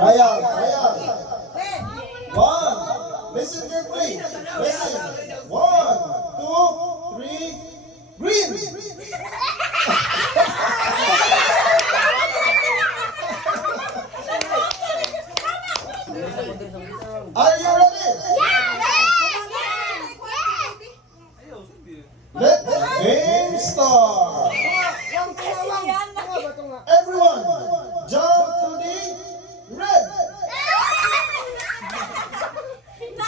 Ryan. One. Listen carefully. Listen. 1, 2, 3. Green. Are you ready? Let the game start. Everyone, jump to the red.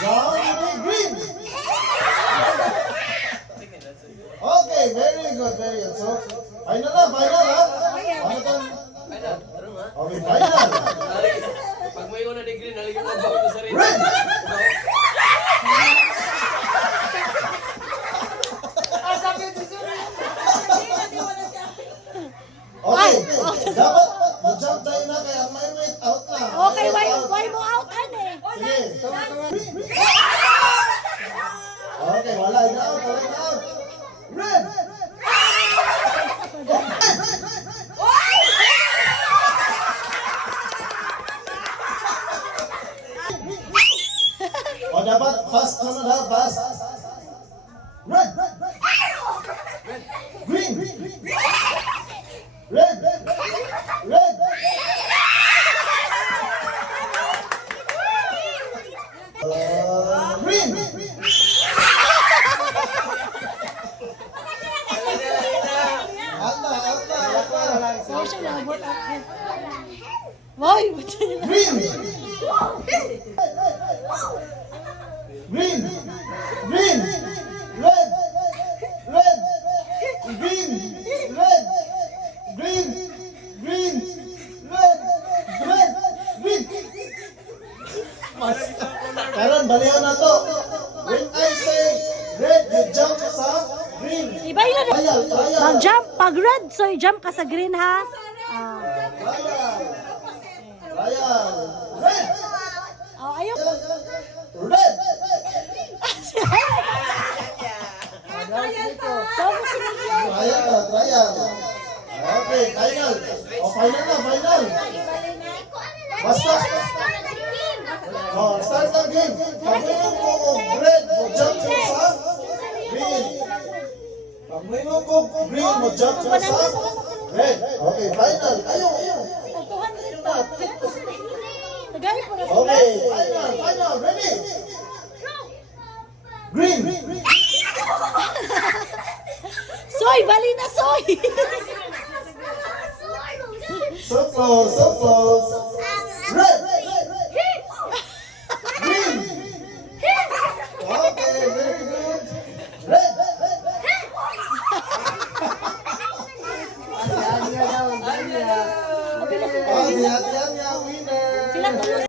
Jump to the green. Okay, very good, very good. So, final na, final ha? Ano to? Okay, final. Pag may una di green, haligyan mo ba sa rin? Red! Okay, dapat mag-jump tayo na kaya may wait out na. Okay, why mo out, ane? Sige. Okay, wala na out, wala na out. Red! O dapat fast naman ha, fast. Red! Green! Red! Red! Green! Out na, out na. So, siya nabot ako. Boy, ba't siya nila? Green! Green! Green! Red! Red! Green! Red! Green! Green! Red! Red! Green! Karon, baliw na to. When I say red, you jump sa green. Iba yun. Trial, trial. Mag-jump, pag red, so jump ka sa green, ha? Trial. Trial. Red! Oh, ayaw. Red! Tapos sinigyan. Trial na, trial. Okay, final. O, final na, final. Basta. O, start ng game. Pag may mo red, mo jump ka sa green. Pag may mo green, mo jump ka sa red. Okay, final. Ayaw. Nagay po na Okay, final. Ready? Green. Soy, bali na, soy! So close, so close. Red. Green. Okay, very good. Red. Oh, si Ate Anya, winner. Sila tulos